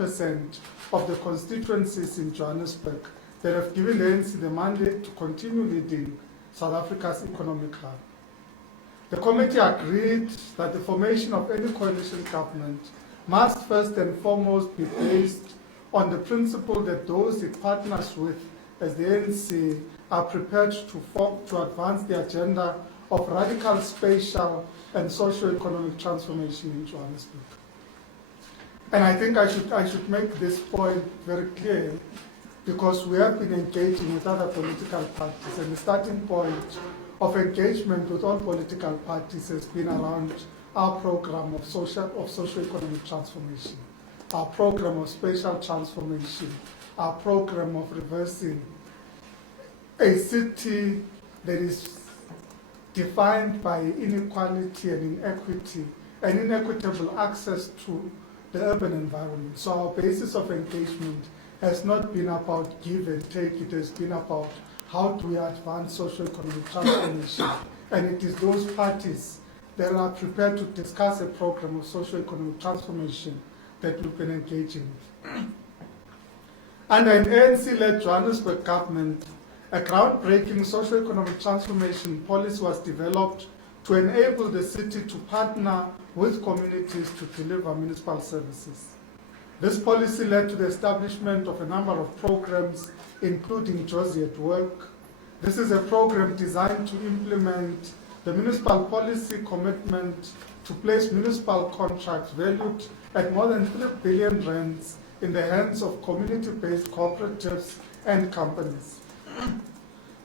of the constituencies in Johannesburg that have given the ANC the mandate to continue leading South Africa's economic hub. The committee agreed that the formation of any coalition government must first and foremost be based on the principle that those it partners with as the ANC are prepared to advance the agenda of radical spatial and socio-economic transformation in Johannesburg. And I think I should make this point very clear, because we have been engaging with other political parties, and the starting point of engagement with all political parties has been around our program of socio-economic transformation, our program of spatial transformation, our program of reversing a city that is defined by inequality and inequity and inequitable access to the urban environment. So our basis of engagement has not been about give and take, it has been about how do we advance socio-economic transformation. And it is those parties that are prepared to discuss a program of socio-economic transformation that we've been engaging with. Under an ANC-led Johannesburg government, a groundbreaking socio-economic transformation policy was developed to enable the city to partner with communities to deliver municipal services. This policy led to the establishment of a number of programs, including Josie at Work. This is a program designed to implement the municipal policy commitment to place municipal contracts valued at more than 3 billion rands in the hands of community-based cooperatives and companies.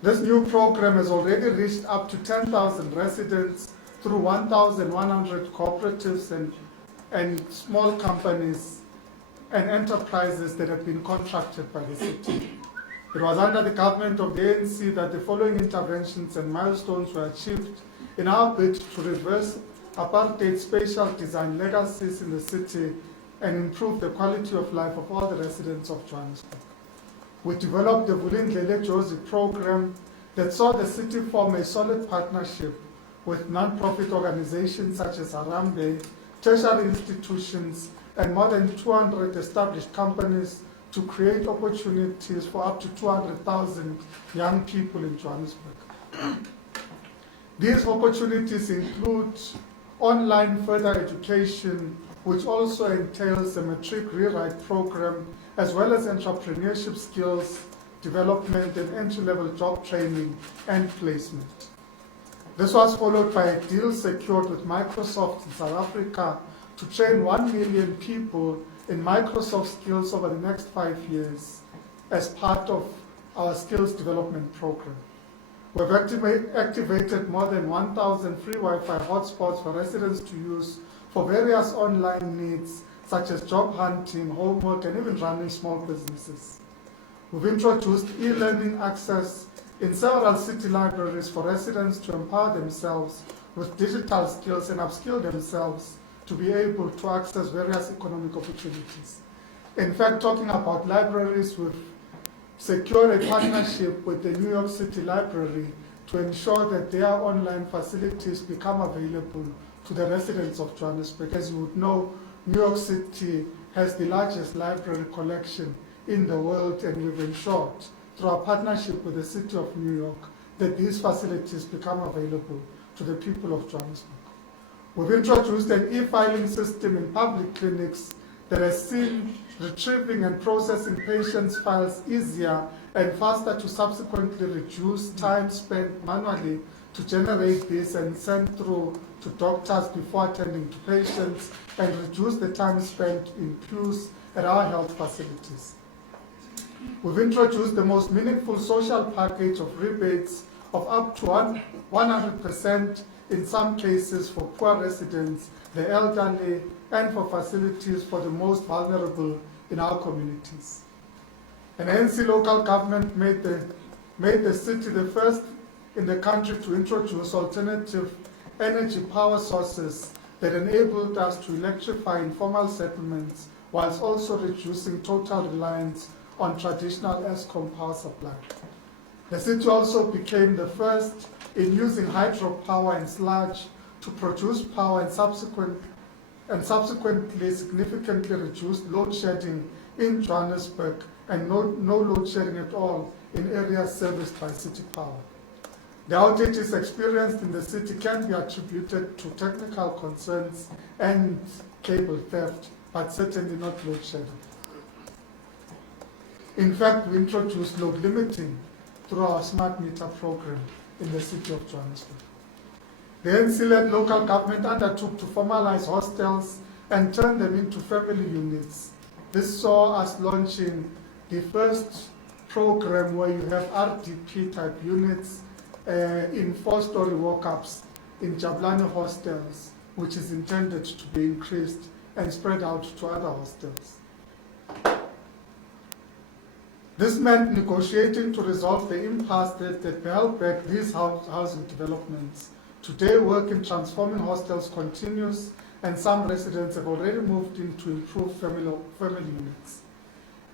This new program has already reached up to 10,000 residents through 1,100 cooperatives and small companies and enterprises that have been contracted by the city. It was under the government of the ANC that the following interventions and milestones were achieved in our bid to reverse apartheid spatial design legacies in the city and improve the quality of life of all the residents of Johannesburg. We developed the Vulindlele Josie program that saw the city form a solid partnership with non-profit organizations such as Harambee, tertiary institutions, and more than 200 established companies to create opportunities for up to 200,000 young people in Johannesburg. These opportunities include online further education, which also entails a matric rewrite program, as well as entrepreneurship skills development and entry-level job training and placement. This was followed by a deal secured with Microsoft in South Africa to train 1 million people in Microsoft skills over the next 5 years as part of our skills development program. We've activated more than 1,000 free Wi-Fi hotspots for residents to use for various online needs, such as job hunting, homework, and even running small businesses. We've introduced e-learning access in several city libraries for residents to empower themselves with digital skills and upskill themselves to be able to access various economic opportunities. In fact, talking about libraries, we've secured a partnership with the New York City Library to ensure that their online facilities become available to the residents of Johannesburg. As you would know, New York City has the largest library collection in the world, and we've ensured through our partnership with the City of New York that these facilities become available to the people of Johannesburg. We've introduced an e-filing system in public clinics that has seen retrieving and processing patients' files easier and faster to subsequently reduce time spent manually to generate this and send through to doctors before attending to patients, and reduce the time spent in queues at our health facilities. We've introduced the most meaningful social package of rebates of up to 100% in some cases for poor residents, the elderly, and for facilities for the most vulnerable in our communities. An ANC local government made the city the first in the country to introduce alternative energy power sources that enabled us to electrify informal settlements whilst also reducing total reliance on traditional Eskom power supply. The city also became the first in using hydropower and sludge to produce power and subsequent and subsequently significantly reduced load shedding in Johannesburg and no load shedding at all in areas serviced by city power. The outages experienced in the city can be attributed to technical concerns and cable theft, but certainly not load shedding. In fact, we introduced load limiting through our smart meter program in the city of Johannesburg. The eNCA local government undertook to formalize hostels and turn them into family units. This saw us launching the first program where you have RDP type units in 4-story walk-ups in Jabulani hostels, which is intended to be increased and spread out to other hostels. This meant negotiating to resolve the impasse that held back these housing developments. Today, work in transforming hostels continues, and some residents have already moved in to improve family units.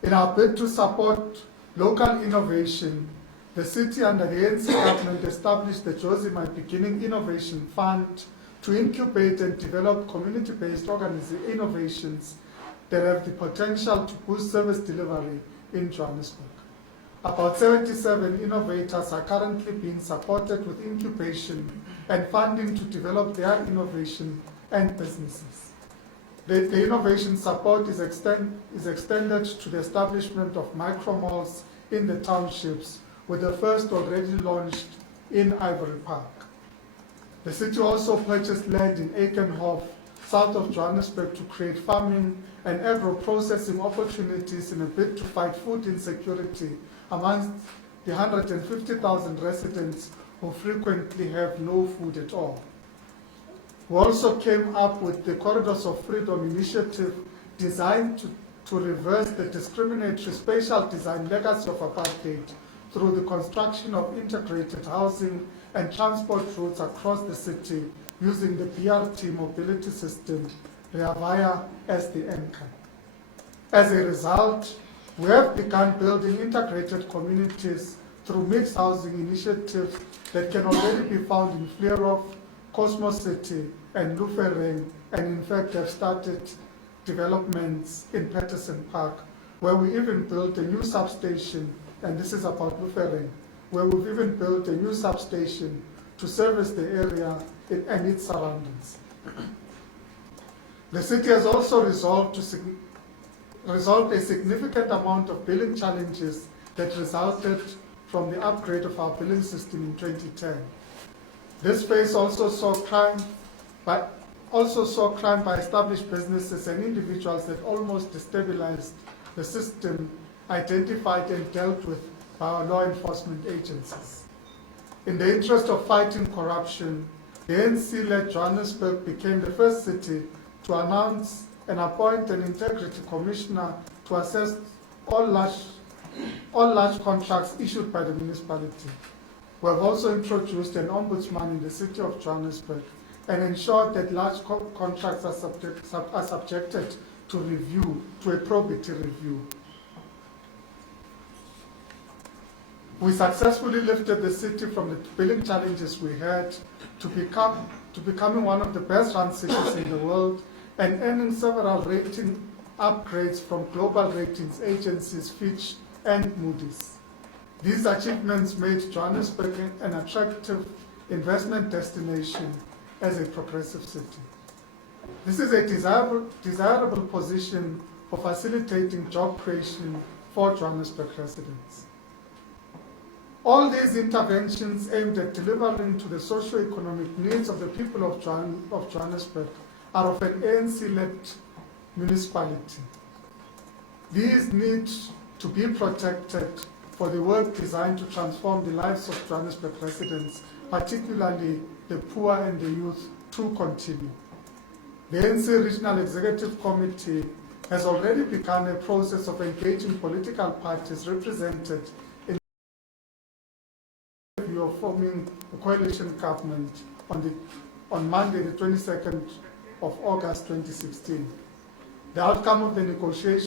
In our bid to support local innovation, the city under the ANC government established the Josie My Beginning Innovation Fund to incubate and develop community-based innovations that have the potential to boost service delivery in Johannesburg. About 77 innovators are currently being supported with incubation and funding to develop their innovation and businesses. The innovation support is extended to the establishment of micro malls in the townships, with the first already launched in Ivory Park. The city also purchased land in Aikenhof, south of Johannesburg, to create farming and agro-processing opportunities in a bid to fight food insecurity amongst the 150,000 residents who frequently have no food at all. We also came up with the Corridors of Freedom initiative designed to reverse the discriminatory spatial design legacy of apartheid through the construction of integrated housing and transport routes across the city using the BRT mobility system via as the eNCA. As a result, we have begun building integrated communities through mixed housing initiatives that can already be found in Vleerhof, Cosmos City, and Lufereng, and in fact have started developments in Patterson Park, where we even built a new substation, and this is about Lufereng, where we've even built a new substation to service the area and its surroundings. The city has also resolved a significant amount of billing challenges that resulted from the upgrade of our billing system in 2010. This phase also saw crime by established businesses and individuals that almost destabilized the system identified and dealt with by our law enforcement agencies. In the interest of fighting corruption, the ANC-led Johannesburg became the first city to announce and appoint an integrity commissioner to assess all large contracts issued by the municipality. We have also introduced an ombudsman in the city of Johannesburg and ensured that large contracts are subjected to review, to a probity review. We successfully lifted the city from the billing challenges we had to becoming one of the best run cities in the world and earning several rating upgrades from global ratings agencies Fitch and Moody's. These achievements made Johannesburg an attractive investment destination as a progressive city. This is a desirable position for facilitating job creation for Johannesburg residents. All these interventions aimed at delivering to the socio-economic needs of the people of Johannesburg are of an ANC-led municipality. These need to be protected for the work designed to transform the lives of Johannesburg residents, particularly the poor and the youth, to continue. The ANC Regional Executive Committee has already begun a process of engaging political parties represented in the view of forming a coalition government on Monday, the 22nd of August 2016. The outcome of the negotiation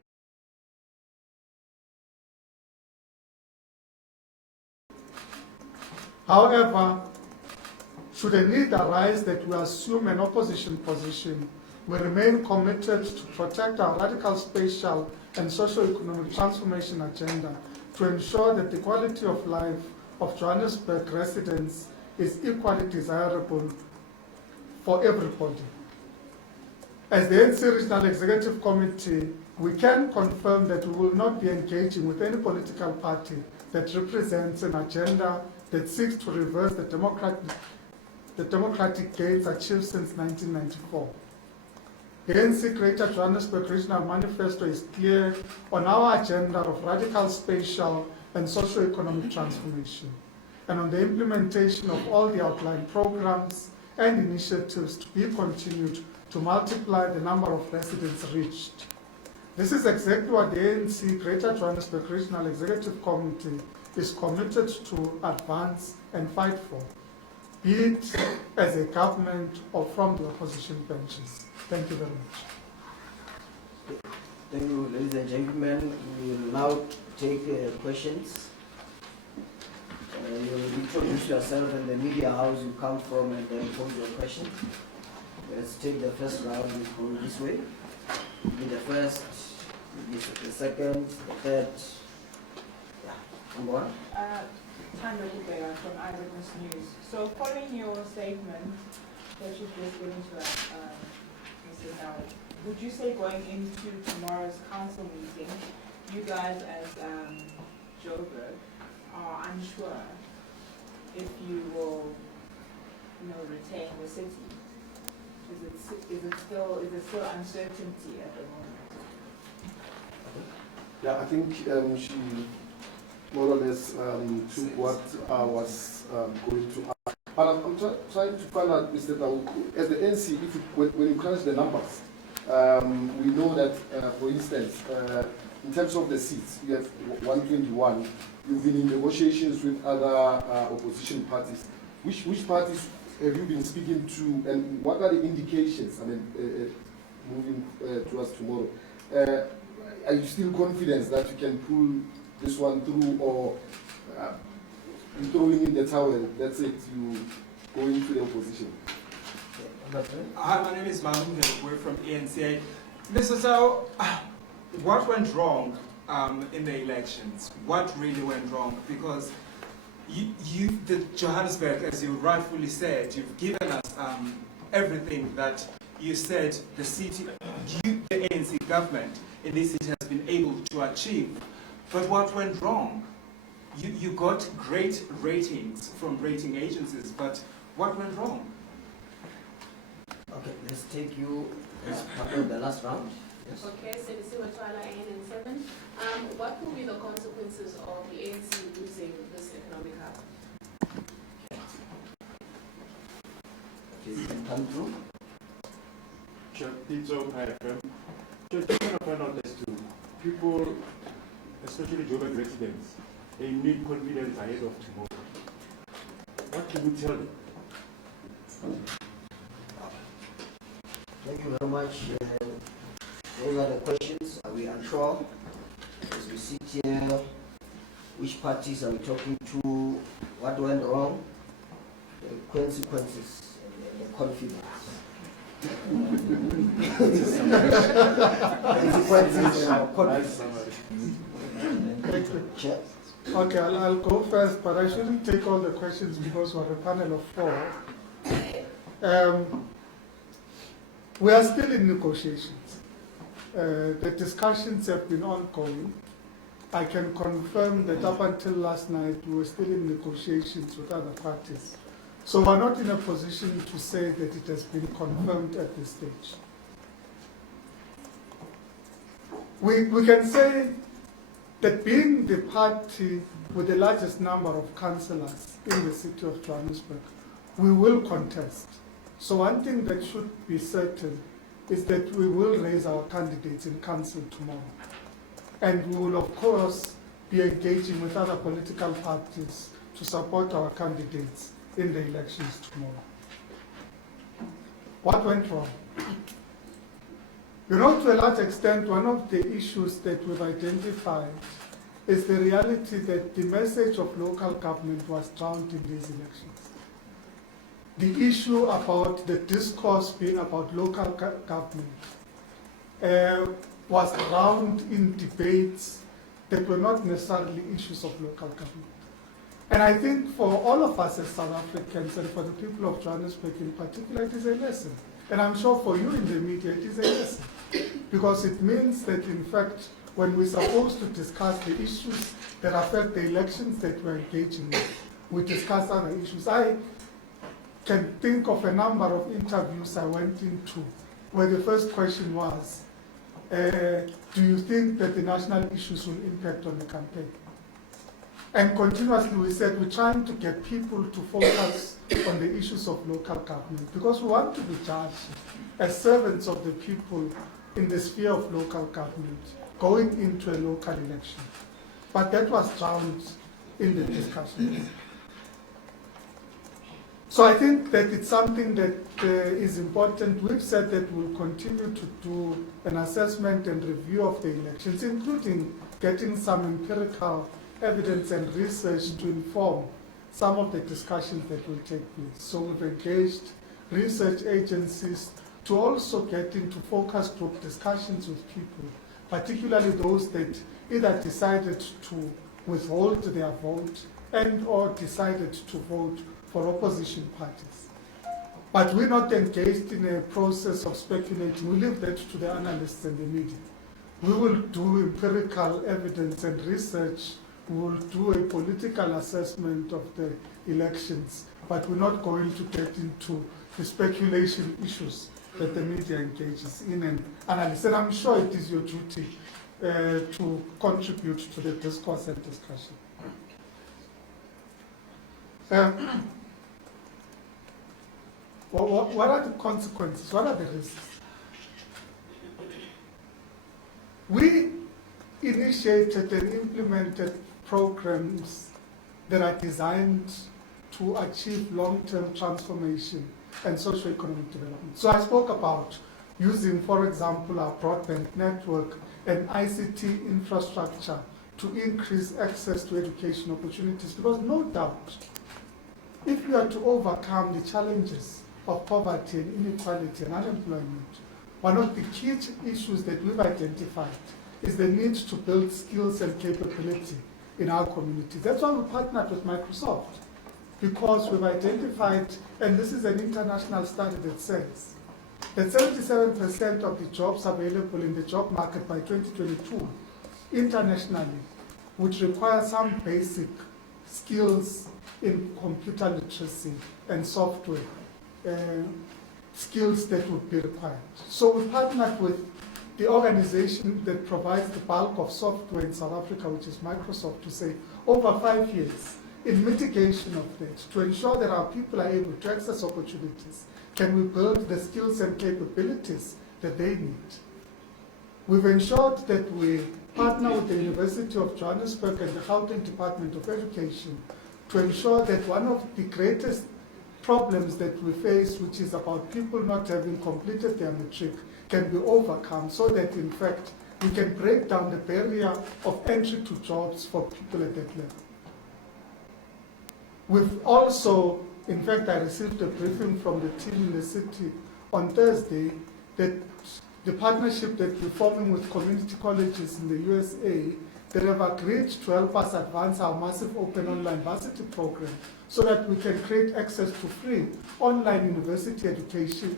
However, should a need arise that we assume an opposition position, we remain committed to protect our radical spatial and socio-economic transformation agenda to ensure that the quality of life of Johannesburg residents is equally desirable for everybody. As the ANC Regional Executive Committee, we can confirm that we will not be engaging with any political party that represents an agenda that seeks to reverse the democratic gains achieved since 1994. The ANC Greater Johannesburg Regional Manifesto is clear on our agenda of radical spatial and socio-economic transformation, and on the implementation of all the outlined programs and initiatives to be continued to multiply the number of residents reached. This is exactly what the ANC Greater Johannesburg Regional Executive Committee is committed to advance and fight for, be it as a government or from the opposition benches. Thank you very much. Thank you, ladies and gentlemen. We will now take questions. You will introduce yourself and the media house you come from and then pose your question. Let's take the first round. We go this way. Be the first, the second, the third. Yeah, number one. Tanya Kubera from Eyewitness News. So following your statement that you've just given to us, Mr. Howard, would you say going into tomorrow's council meeting, you guys as Joburg are unsure if you will, retain the city? Is it still uncertainty at the moment? Yeah, I think she more or less took what I was going to ask. But I'm trying to find out, Mr. Tauku, as the NC, when you crunch the numbers, we know that, for instance, in terms of the seats, you have 121. You've been in negotiations with other opposition parties. Which parties have you been speaking to, and what are the indications? I mean, moving towards tomorrow, are you still confident that you can pull this one through, or you throwing in the towel? That's it. You go into the opposition. Hi, my name is Malum. We're from eNCA. Mr. So, what went wrong in the elections? What really went wrong? Because the Johannesburg, as you rightfully said, you've given us everything that you said the city, the ANC government in this city has been able to achieve. But what went wrong? You got great ratings from rating agencies, but what went wrong? Okay, let's take you as part of the last round. Yes. Okay, so this is Watwala ANN7. What will be the consequences of the ANC losing this economic hub? Okay, you can come through. Sure, Tito, IFM. Just want to find out as to people, especially Joburg residents, they need confidence ahead of tomorrow. What can you tell them? Thank you very much. Those are the questions. Are we unsure? As we sit here, which parties are we talking to? What went wrong? The consequences and the confidence. Consequences and confidence. Chair. Okay, I'll go first, but I shouldn't take all the questions because we're a panel of 4. We are still in negotiations. The discussions have been ongoing. I can confirm that up until last night, we were still in negotiations with other parties. So we're not in a position to say that it has been confirmed at this stage. We can say that being the party with the largest number of councillors in the city of Johannesburg, we will contest. So one thing that should be certain is that we will raise our candidates in council tomorrow. And we will, of course, be engaging with other political parties to support our candidates in the elections tomorrow. What went wrong? To a large extent, one of the issues that we've identified is the reality that the message of local government was drowned in these elections. the issue about the discourse being about local government was ground in debates that were not necessarily issues of local government. And I think for all of us as South Africans and for the people of Johannesburg in particular, it is a lesson. And I'm sure for you in the media, it is a lesson. Because it means that, in fact, when we're supposed to discuss the issues that affect the elections that we're engaging in, we discuss other issues. I can think of a number of interviews I went into where the first question was, do you think that the national issues will impact on the campaign? And continuously we said we're trying to get people to focus on the issues of local government because we want to be judged as servants of the people in the sphere of local government going into a local election. But that was drowned in the discussions. So I think that it's something that is important. We've said that we'll continue to do an assessment and review of the elections, including getting some empirical evidence and research to inform some of the discussions that will take place. So we've engaged research agencies to also get into focus group discussions with people, particularly those that either decided to withhold their vote and or decided to vote for opposition parties. But we're not engaged in a process of speculating. We leave that to the analysts and the media. We will do empirical evidence and research. We will do a political assessment of the elections, but we're not going to get into the speculation issues that the media engages in and analyze. And I'm sure it is your duty to contribute to the discourse and discussion. What are the consequences? What are the risks? We initiated and implemented programs that are designed to achieve long-term transformation and socio-economic development. So I spoke about using, for example, our broadband network and ICT infrastructure to increase access to education opportunities, because no doubt, if we are to overcome the challenges of poverty and inequality and unemployment, one of the key issues that we've identified is the need to build skills and capability in our community. That's why we partnered with Microsoft, because we've identified, and this is an international study that says, that 77% of the jobs available in the job market by 2022 internationally would require some basic skills in computer literacy and software skills that would be required. So we partnered with the organization that provides the bulk of software in South Africa, which is Microsoft, to say over 5 years in mitigation of that, to ensure that our people are able to access opportunities, can we build the skills and capabilities that they need. We've ensured that we partner with the University of Johannesburg and the Gauteng Department of Education to ensure that one of the greatest problems that we face, which is about people not having completed their matric, can be overcome, so that in fact we can break down the barrier of entry to jobs for people at that level. We've also, in fact, I received a briefing from the team in the city on Thursday that the partnership that we're forming with community colleges in the USA, that have agreed to help us advance our massive open online varsity program so that we can create access to free online university education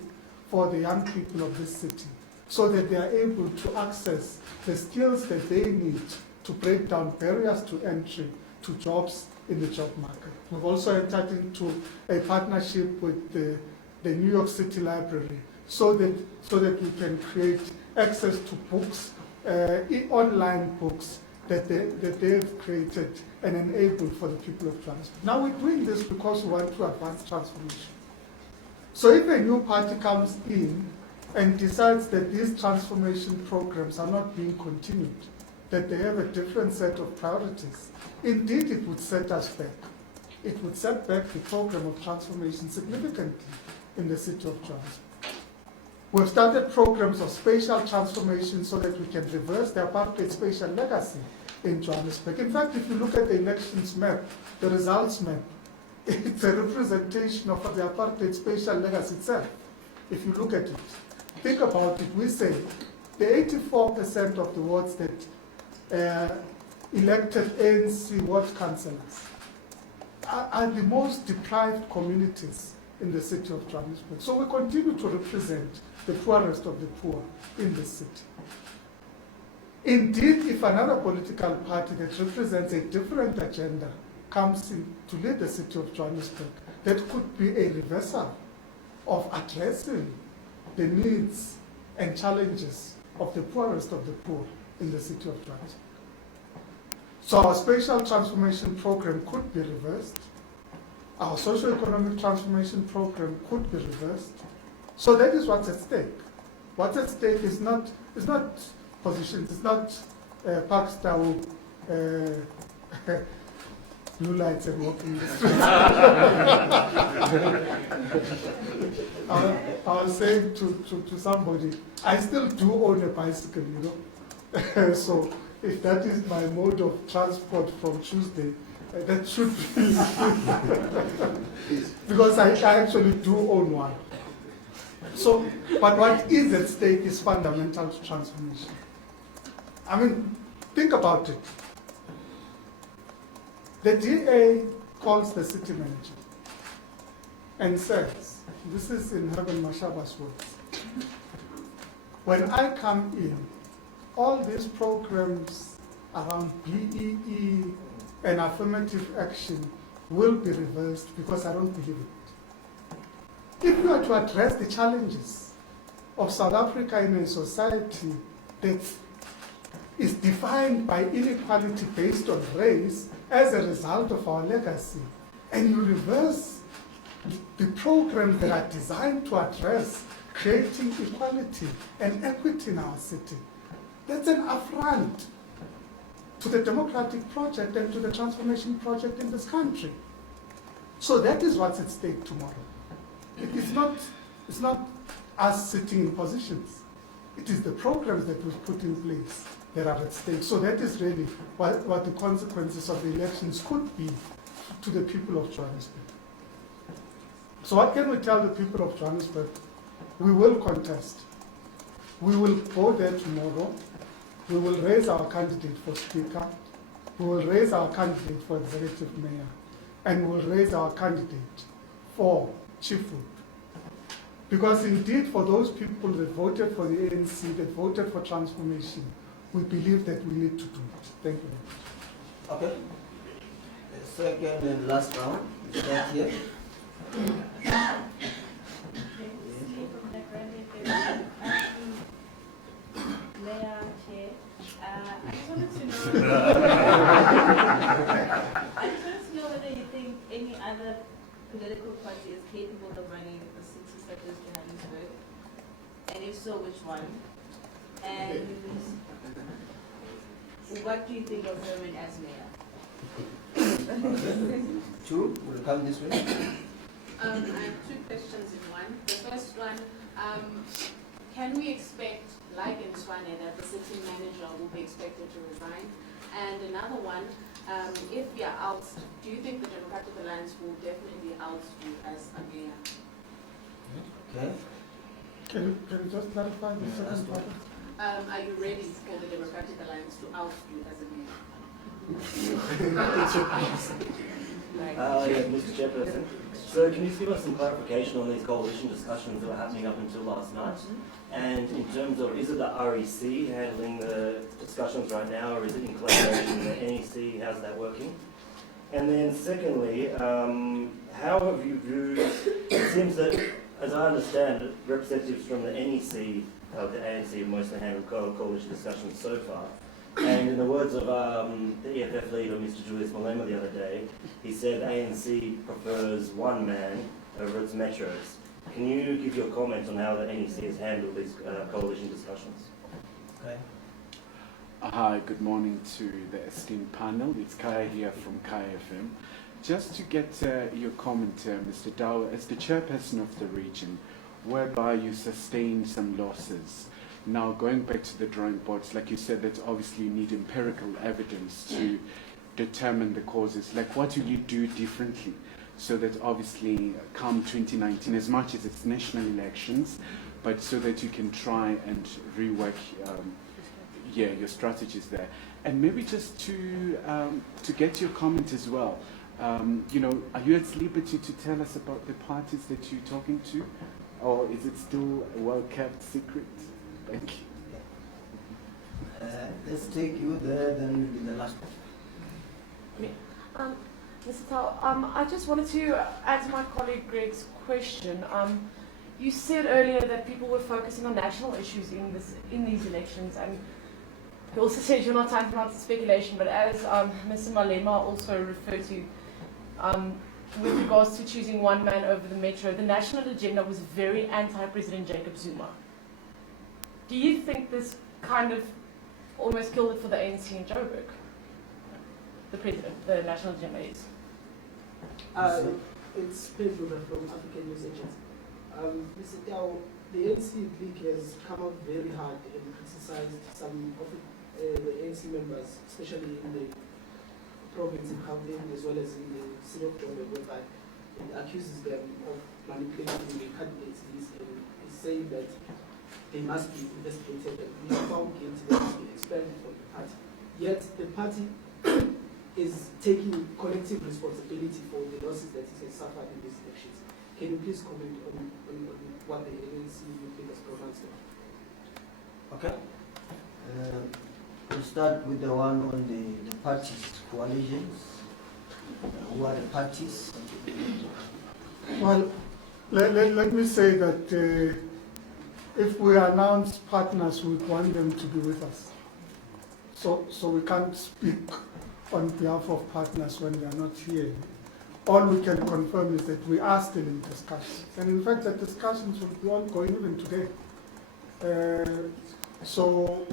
for the young people of this city, so that they are able to access the skills that they need to break down barriers to entry to jobs in the job market. We've also entered into a partnership with the New York City Library so that we can create access to books, online books that they've created and enabled for the people of Johannesburg. Now we're doing this because we want to advance transformation. So if a new party comes in and decides that these transformation programs are not being continued, that they have a different set of priorities, indeed it would set us back. It would set back the program of transformation significantly in the city of Johannesburg. We've started programs of spatial transformation so that we can reverse the apartheid spatial legacy in Johannesburg. In fact, if you look at the elections map, the results map, it's a representation of the apartheid spatial legacy itself. If you look at it, think about it, we say the 84% of the wards that elected ANC ward councillors are the most deprived communities in the city of Johannesburg. So we continue to represent the poorest of the poor in the city. Indeed, if another political party that represents a different agenda comes in to lead the city of Johannesburg, that could be a reversal of addressing the needs and challenges of the poorest of the poor in the city of Johannesburg. So our spatial transformation program could be reversed. Our socio-economic transformation program could be reversed. So that is what's at stake. What's at stake is not positions, it's not Pakistan, blue lights and walking in the street. I was saying to somebody, I still do own a bicycle, you know. So if that is my mode of transport from Tuesday, that should be because I actually do own one. So, but what is at stake is fundamental transformation. I mean, think about it. The DA calls the city manager and says, this is in Herman Mashaba's words, when I come in, all these programs around BEE and affirmative action will be reversed because I don't believe it. If we are to address the challenges of South Africa in a society that is defined by inequality based on race as a result of our legacy, and you reverse the programs that are designed to address creating equality and equity in our city, that's an affront to the democratic project and to the transformation project in this country. So that is what's at stake tomorrow. It's not us sitting in positions. It is the programs that we've put in place that are at stake. So that is really what the consequences of the elections could be to the people of Johannesburg. So what can we tell the people of Johannesburg? We will contest. We will go there tomorrow. We will raise our candidate for Speaker. We will raise our candidate for Executive Mayor. And we will raise our candidate for Chief Whip. Because indeed, for those people that voted for the ANC, that voted for transformation, we believe that we need to do it. Thank you very much. Okay. The second and last round, is that here? Mayor, Chair, I just wanted to know. I just wanted to know whether you think any other political party is capable of running a city such as Johannesburg, and if so, which one? And what do you think of Herman as mayor? Two, will come this way. I have two questions in one. The first one, can we expect, like in Swane, that the city manager will be expected to resign? And another one, if we are out, do you think the Democratic Alliance will definitely oust you as a mayor? Okay. Can you just clarify the second part? Are you ready for the Democratic Alliance to oust you as a mayor? Yeah, Mr. Chairperson. So can you just give us some clarification on these coalition discussions that were happening up until last night? And in terms of, is it the REC handling the discussions right now, or is it in collaboration with the NEC? How's that working? And then secondly, how have you viewed, it seems that, as I understand it, representatives from the NEC, the ANC have mostly handled coalition discussions so far. And in the words of the EFF leader, Mr. Julius Malema, the other day, he said ANC prefers one man over its metros. Can you give your comment on how the NEC has handled these coalition discussions? Okay. Hi, good morning to the esteemed panel. It's Kaya here from Kaya FM. Just to get your comment, Mr. Dow, as the chairperson of the region, whereby you sustained some losses. Now, going back to the drawing boards, like you said, that obviously you need empirical evidence to determine the causes. Like, what will you do differently so that obviously come 2019, as much as it's national elections, but so that you can try and rework your strategies there. And maybe just to get your comment as well, you know, are you at liberty to tell us about the parties that you're talking to, or is it still a well-kept secret? Thank you. Let's take you there, then the last one. Mr. Tau, I just wanted to add to my colleague Greg's question. You said earlier that people were focusing on national issues in these elections, and you also said you're not time for speculation, but as Mr. Malema also referred to, with regards to choosing one man over the metro, the national agenda was very anti-President Jacob Zuma. Do you think this kind of almost killed it for the ANC in Joburg? The president, the national agenda is. It's Pedro from African News Agency. Mr. Tau, the ANC league has come out very hard and criticized some of the ANC members, especially in the province in Gauteng as well as in the city of Joburg, whereby it accuses them of manipulating the candidates list and is saying that they must be investigated and if found guilty, they must be expelled from the party. Yet the party is taking collective responsibility for the losses that it has suffered in these elections. Can you please comment on what the ANC has pronounced there? Okay. We'll start with the one on the parties, coalitions. Who are the parties? Well, let me say that if we announce partners, we want them to be with us. So we can't speak on behalf of partners when they are not here. All we can confirm is that we are still in discussions. And in fact, the discussions will be ongoing even today. So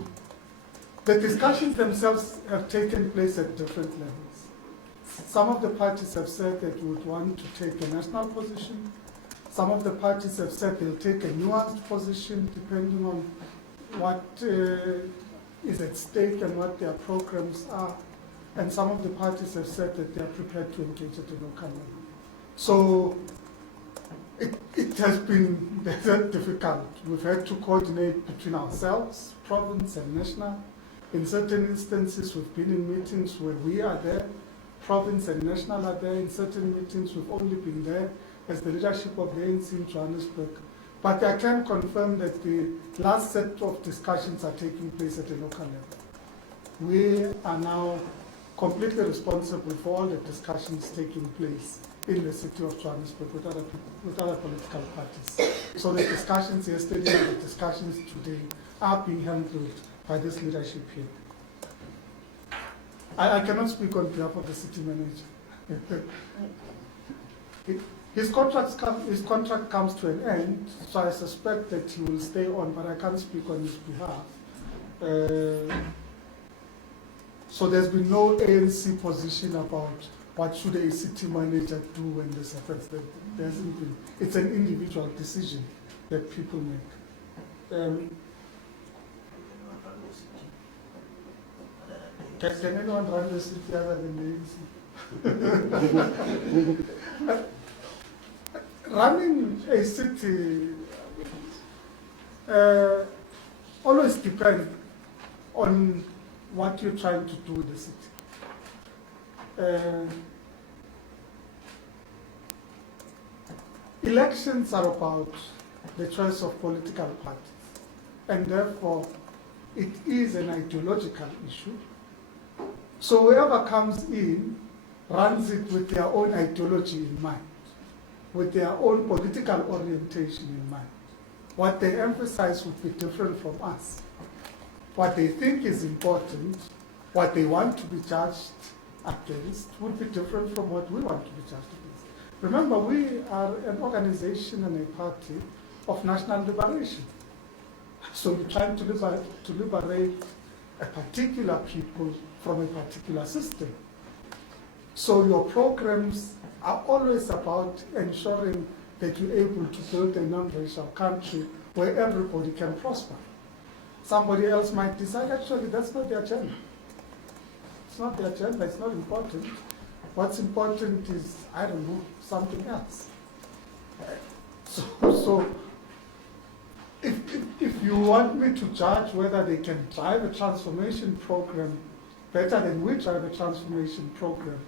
the discussions themselves have taken place at different levels. Some of the parties have said that we would want to take a national position. Some of the parties have said they'll take a nuanced position depending on what is at stake and what their programs are. And some of the parties have said that they are prepared to engage at the local level. So it has been very difficult. We've had to coordinate between ourselves, province and national. In certain instances, we've been in meetings where we are there, province and national are there. In certain meetings, we've only been there as the leadership of the ANC in Johannesburg. But I can confirm that the last set of discussions are taking place at the local level. We are now completely responsible for all the discussions taking place in the city of Johannesburg with other political parties. So the discussions yesterday and the discussions today are being handled by this leadership here. I cannot speak on behalf of the city manager. His contract comes to an end, so I suspect that he will stay on, but I can't speak on his behalf. So there's been no ANC position about what should a city manager do when this happens. There hasn't been. It's an individual decision that people make. Can anyone run the city other than the ANC? Running a city always depends on what you're trying to do with the city. Elections are about the choice of political parties, and therefore it is an ideological issue. So whoever comes in runs it with their own ideology in mind, with their own political orientation in mind. What they emphasize would be different from us. What they think is important, what they want to be judged against, would be different from what we want to be judged against. Remember, we are an organization and a party of national liberation. So we're trying to liberate a particular people from a particular system. So your programs are always about ensuring that you're able to build a non-racial country where everybody can prosper. Somebody else might decide, actually, that's not the agenda. It's not the agenda, it's not important. What's important is, I don't know, something else. So if you want me to judge whether they can drive a transformation program better than we drive a transformation program,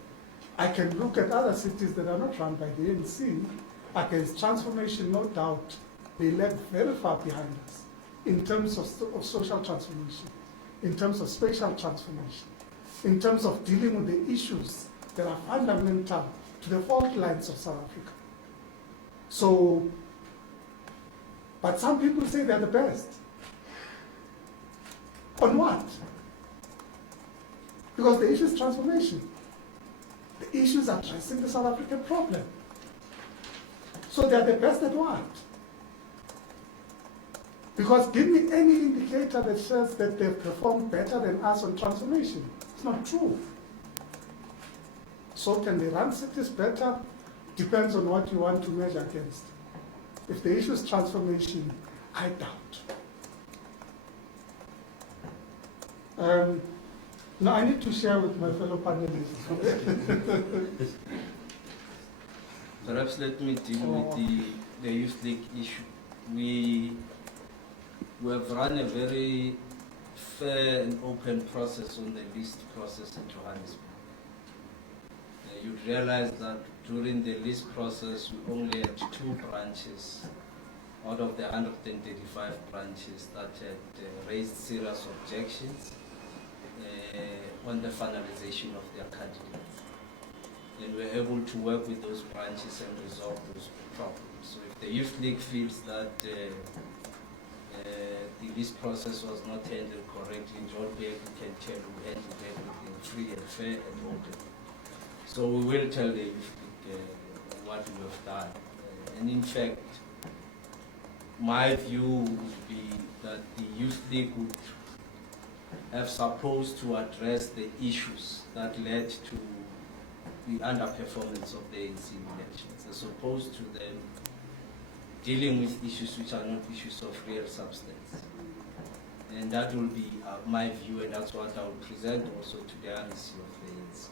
I can look at other cities that are not run by the ANC against transformation, no doubt. They lag very far behind us in terms of social transformation, in terms of spatial transformation, in terms of dealing with the issues that are fundamental to the fault lines of South Africa. So, but some people say they're the best. On what? Because the issue is transformation. The issue is addressing the South African problem. So they're the best at what? Because give me any indicator that says that they've performed better than us on transformation. It's not true. So can they run cities better? Depends on what you want to measure against. If the issue is transformation, I doubt. Now I need to share with my fellow panelists. Perhaps let me deal with the Youth League issue. We have run a very fair and open process on the list process in Johannesburg. You'd realize that during the list process, we only had 2 branches out of the 135 branches that had raised serious objections on the finalization of their candidates. And we're able to work with those branches and resolve those problems. So if the Youth League feels that the list process was not handled correctly, John Beck can tell we handled everything free and fair and open. So we will tell the Youth League what we have done. And in fact, my view would be that the Youth League would have supposed to address the issues that led to the underperformance of the ANC elections, as opposed to them dealing with issues which are not issues of real substance. And that will be my view, and that's what I will present also to the REC of the ANC.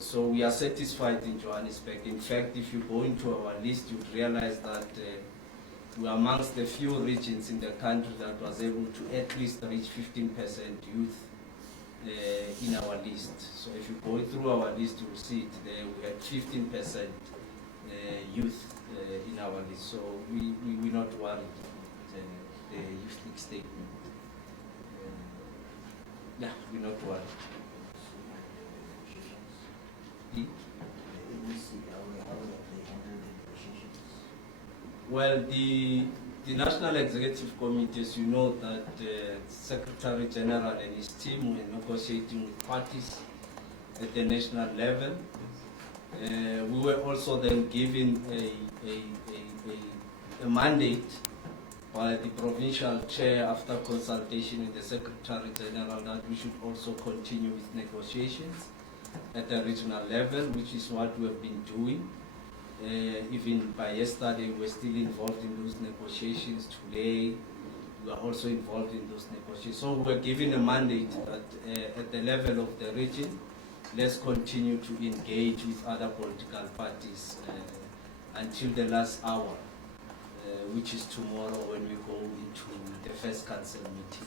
So we are satisfied in Johannesburg. In fact, if you go into our list, you'd realize that we are amongst the few regions in the country that was able to at least reach 15% youth in our list. So if you go through our list, you'll see it there. We had 15% youth in our list. So we're not worried about the Youth League statement. Yeah, we're not worried. Well, the National Executive Committee, as you know, that Secretary General and his team were negotiating with parties at the national level. We were also then given a mandate by the provincial chair after consultation with the Secretary General that we should also continue with negotiations at the regional level, which is what we have been doing. Even by yesterday, we're still involved in those negotiations. Today, we are also involved in those negotiations. So we're given a mandate that at the level of the region, let's continue to engage with other political parties until the last hour, which is tomorrow when we go into the first council meeting.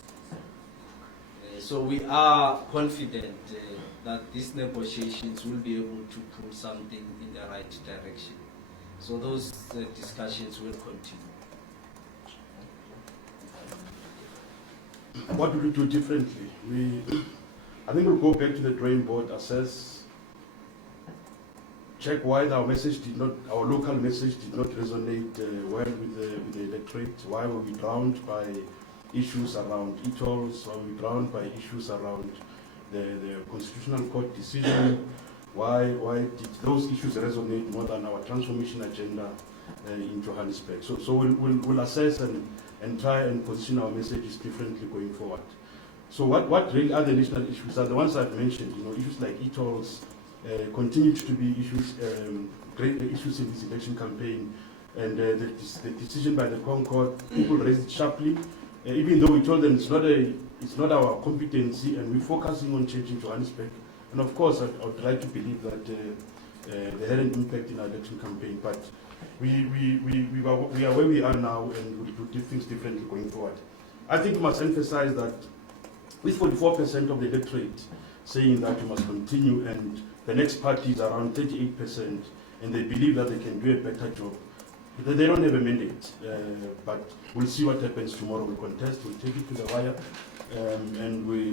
So we are confident that these negotiations will be able to pull something in the right direction. So those discussions will continue. What will we do differently? I think we'll go back to the drawing board, assess, check why our local message did not resonate well with the electorate. Why were we drowned by issues around e-tolls? Why were we drowned by issues around the Constitutional Court decision? Why did those issues resonate more than our transformation agenda in Johannesburg? So we'll assess and try and position our messages differently going forward. So what really are the national issues? Are the ones I've mentioned, issues like e-tolls continue to be issues, great issues in this election campaign, and the decision by the Concord, people raised it sharply, even though we told them it's not our competency, and we're focusing on changing Johannesburg And of course, I would like to believe that they had an impact in our election campaign, but we are where we are now, and we'll do things differently going forward. I think we must emphasize that with 44% of the electorate saying that we must continue, and the next party is around 38%, and they believe that they can do a better job. They don't have a mandate, but we'll see what happens tomorrow. We'll contest, we'll take it to the wire, and we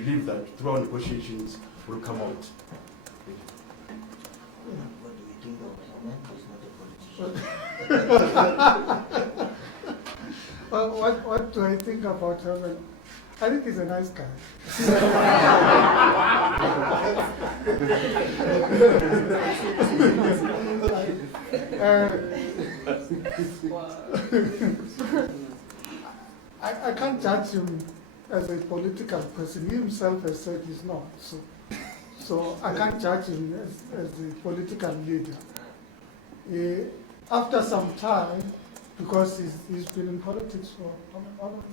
believe that through our negotiations will come out. What do you think of Herman? He's not a politician. Well, what do I think about Herman? I think he's a nice guy. I can't judge him as a political person. He himself has said he's not. So I can't judge him as a political leader. After some time, because he's been in politics for how long?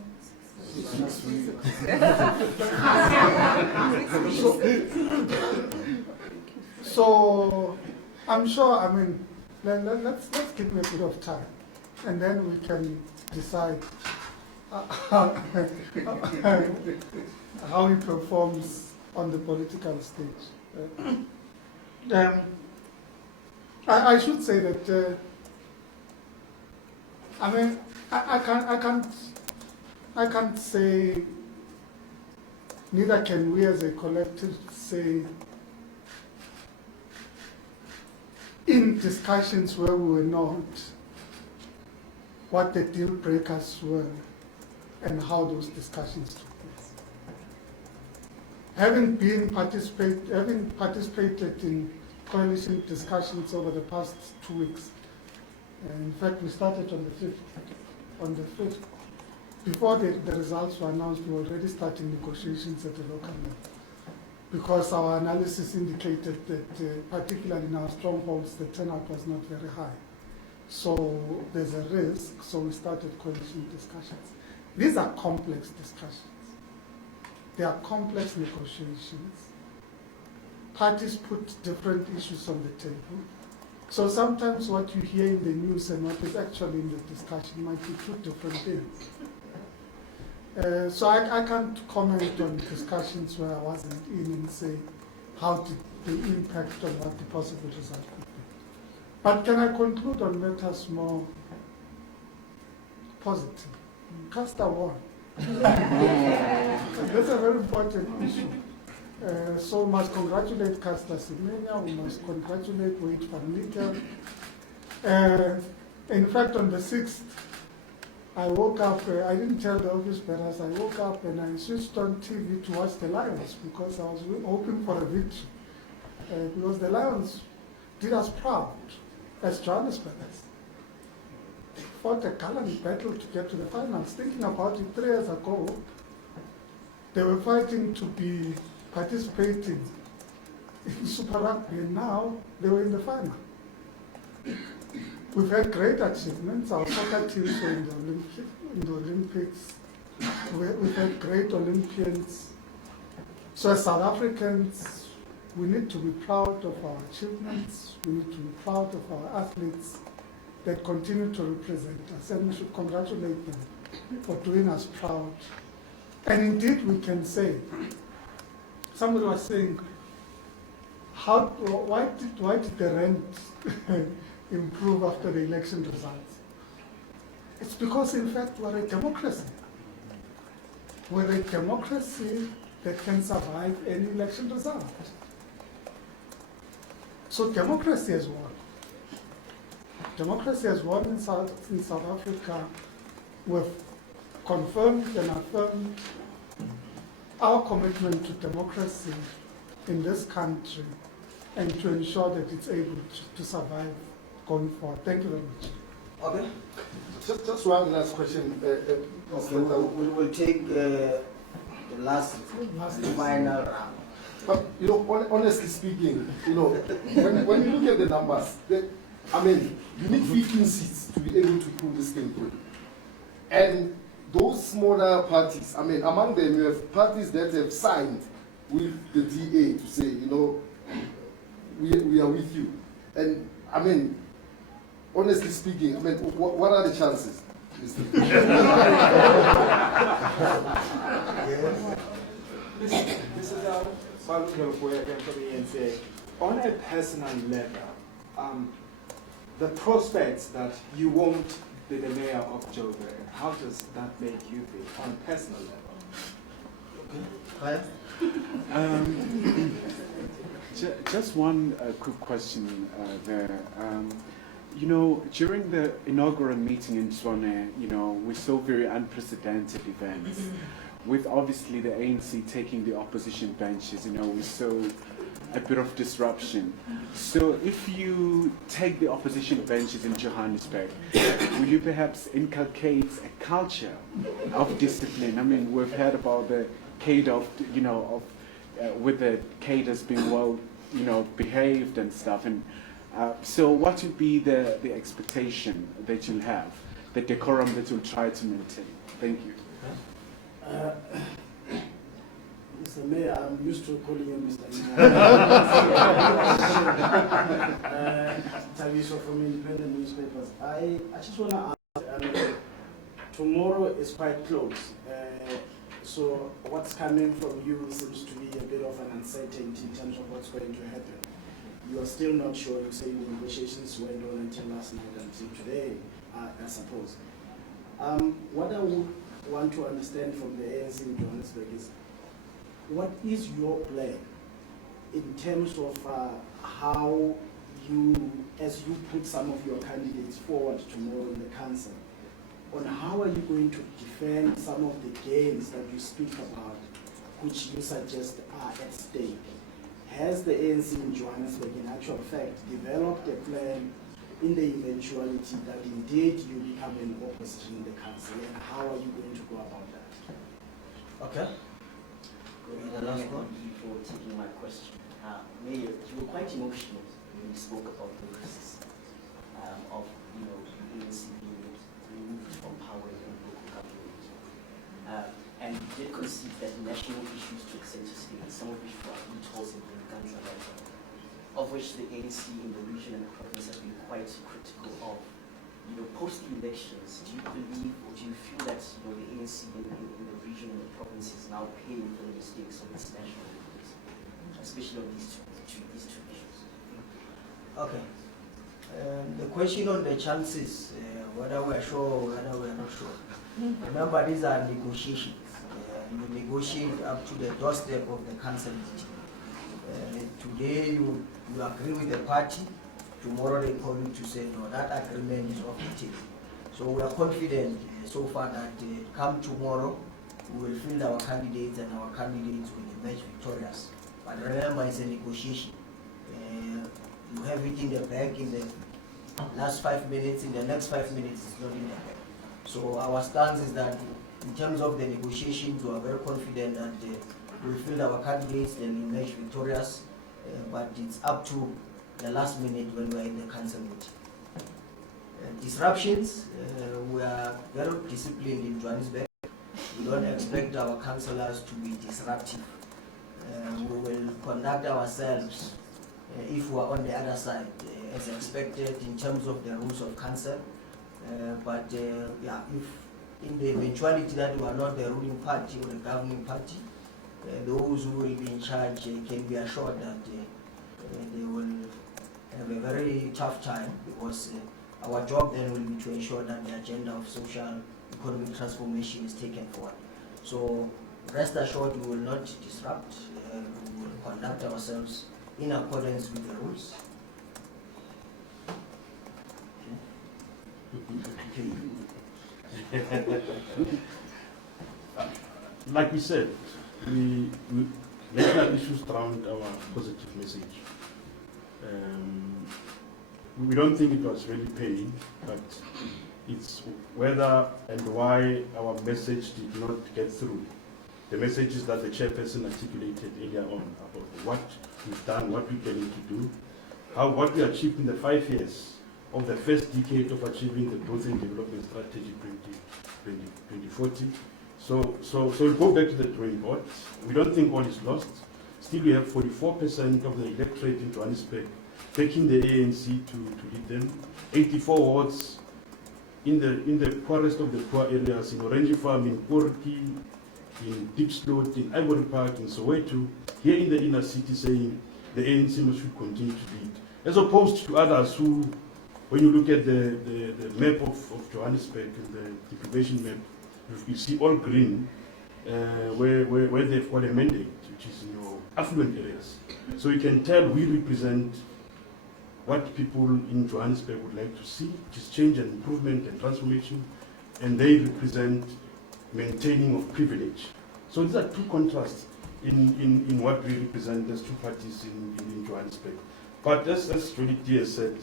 So I'm sure, I mean, let's give him a bit of time, and then we can decide how he performs on the political stage. I should say that I mean, I can't say, neither can we as a collective say, in discussions where we were not, what the deal breakers were and how those discussions took place. Having participated in coalition discussions over the past 2 weeks, in fact, we started on the 5th. On the 5th, before the results were announced, we were already starting negotiations at the local level, because our analysis indicated that, particularly in our strongholds, the turnout was not very high. So there's a risk, so we started coalition discussions. These are complex discussions. They are complex negotiations. Parties put different issues on the table. So sometimes what you hear in the news and what is actually in the discussion might be two different things. So I can't comment on discussions where I wasn't in and say how did they impact on what the possible result could be. But can I conclude on matters more positive? Castor won. That's a very important issue. So we must congratulate Castor Semenya, we must congratulate Wade van Niekerk. In fact, on the 6th, I woke up, I didn't tell the office bearers, I woke up and I switched on TV to watch the Lions because I was hoping for a victory. Because the Lions did us proud as Johannesburgers. They fought a gallant battle to get to the finals. Thinking about it 3 years ago, they were fighting to be participating in Super Rugby, and now they were in the final. We've had great achievements. Our soccer teams were in the Olympics. We've had great Olympians. So as South Africans, we need to be proud of our achievements. We need to be proud of our athletes that continue to represent us, and we should congratulate them for doing us proud. And indeed, we can say, somebody was saying, why did the rent improve after the election results? It's because, in fact, we're a democracy. We're a democracy that can survive any election result. So democracy has won. Democracy has won in South Africa. We've confirmed and affirmed our commitment to democracy in this country and to ensure that it's able to survive going forward. Thank you very much. Okay. Just one last question. We'll take the last final round. But, honestly speaking, when you look at the numbers, you need 15 seats to be able to pull this thing through. And those smaller parties, among them you have parties that have signed with the DA to say, you know, we are with you. And I mean, honestly speaking, I mean, what are the chances? This is again for the eNCA. On a personal level, the prospects that you won't be the mayor of Joburg, how does that make you feel on a personal level? Just one quick question there. You know, during the inaugural meeting in Tshwane, you know, we saw very unprecedented events. With obviously the ANC taking the opposition benches, you know, we saw a bit of disruption. So if you take the opposition benches in Johannesburg, will you perhaps inculcate a culture of discipline? I mean, we've heard about the cadre of, you know, with the cadres being well, you know, behaved and stuff. And so what would be the expectation that you'll have, the decorum that you'll try to maintain? Thank you. Mr. Mayor, I'm used to calling you Mr. Taviso from independent newspapers. I just want to ask, tomorrow is quite close. So what's coming from you seems to be a bit of an uncertainty in terms of what's going to happen. You are still not sure. You say the negotiations went on until last night, until today, I suppose. What I would want to understand from the ANC in Johannesburg is, what is your plan in terms of how you, as you put some of your candidates forward tomorrow in the council, on how are you going to defend some of the gains that you speak about, which you suggest are at stake? Has the ANC in Johannesburg, in actual fact, developed a plan in the eventuality that indeed you become an opposition in the council, and how are you going to go about that? Okay. The last one before taking my question. Mayor, you were quite emotional when you spoke about the risks of, you know, the ANC being removed from power in local government. And you did concede that national issues took center stage, some of which were loopholes in the guns of which the ANC in the region and the province have been quite critical of. You know, post-elections, do you believe or do you feel that, you know, the ANC in the region and the province is now paying for the mistakes of its national leaders, especially on these two issues? Okay. The question on the chances, whether we're sure or whether we're not sure. Remember, these are negotiations. You negotiate up to the doorstep of the council meeting. Today you agree with the party. Tomorrow they call you to say, no, that agreement is off the table. So we are confident so far that come tomorrow, we will field our candidates and our candidates will emerge victorious. But remember, it's a negotiation. You have it in the bag in the last 5 minutes, in the next 5 minutes it's not in the bag. So our stance is that in terms of the negotiations, we are very confident that we will field our candidates and emerge victorious. But it's up to the last minute when we're in the council meeting. Disruptions, we are very disciplined in Johannesburg. We don't expect our councillors to be disruptive. We will conduct ourselves, if we are on the other side, as expected in terms of the rules of council. Yeah, if in the eventuality that we are not the ruling party or the governing party, those who will be in charge can be assured that they will have a very tough time, because our job then will be to ensure that the agenda of social economic transformation is taken forward. So rest assured, we will not disrupt. We will conduct ourselves in accordance with the rules. Like we said, we national issues drowned our positive message. We don't think it was really paying, but it's whether and why our message did not get through. The messages that the chairperson articulated earlier on about what we've done, what we're planning to do, what we achieved in the 5 years of the first decade of achieving the Growth and Development Strategy 2040. So we'll go back to the drawing board. We don't think all is lost. still we have 44% of the electorate in Johannesburg taking the ANC to lead them. 84 wards in the poorest of the poor areas, in Orange Farm, in Porky, in Diepsloot, in Ivory Park, in Soweto, here in the inner city, saying the ANC should continue to lead. As opposed to others who, when you look at the map of Johannesburg, the deprivation map, you see all green, where they've got a mandate, which is in your affluent areas. So you can tell we represent what people in Johannesburg would like to see, which is change and improvement and transformation, and they represent maintaining of privilege. So these are two contrasts in what we represent as two parties in Johannesburg. But as Jody Deere said,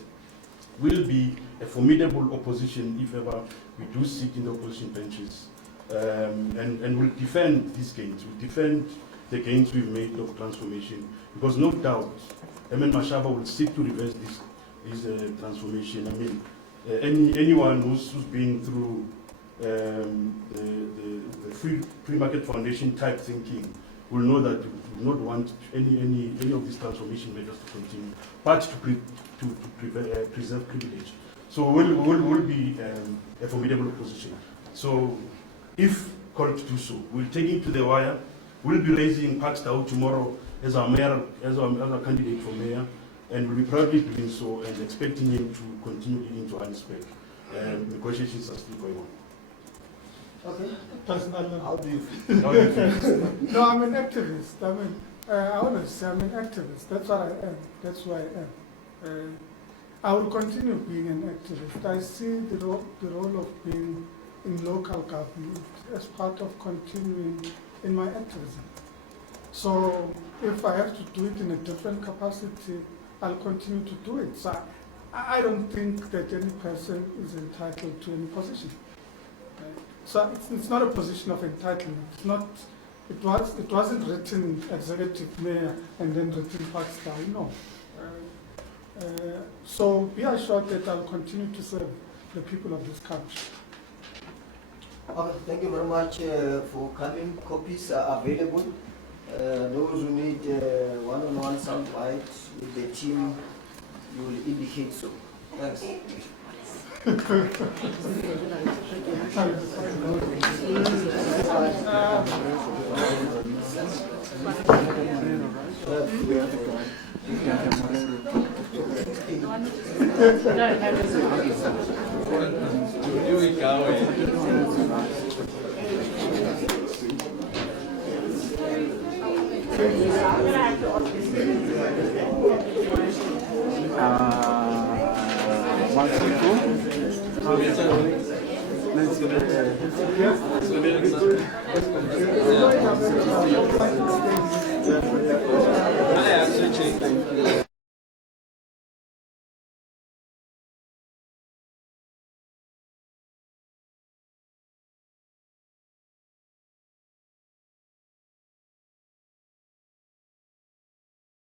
will be a formidable opposition if ever we do sit in the opposition benches, and will defend these gains, will defend the gains we've made of transformation, because no doubt Mashaba will seek to reverse this transformation. I mean, anyone who's been through the free market foundation type thinking will know that we do not want any of these transformation measures to continue, but to preserve privilege. So we'll be a formidable opposition. So if called to do so, we'll take him to the wire. We'll be raising Paxtau tomorrow as our candidate for mayor, and we'll be proudly doing so and expecting him to continue leading Johannesburg. Negotiations are still going on. Okay. How do you feel? No, I'm an activist. I mean, I always say I'm an activist. That's what I am. That's who I am. I will continue being an activist. I see the role of being in local government as part of continuing in my activism. So if I have to do it in a different capacity, I'll continue to do it. So I don't think that any person is entitled to any position. So it's not a position of entitlement. It's not. It wasn't written executive mayor and then written Paxtau. No. So be assured that I'll continue to serve the people of this country. Okay, thank you very much for coming. Copies are available. Those who need one-on-one soundbite with the team, you will indicate so. Thanks. Let's go.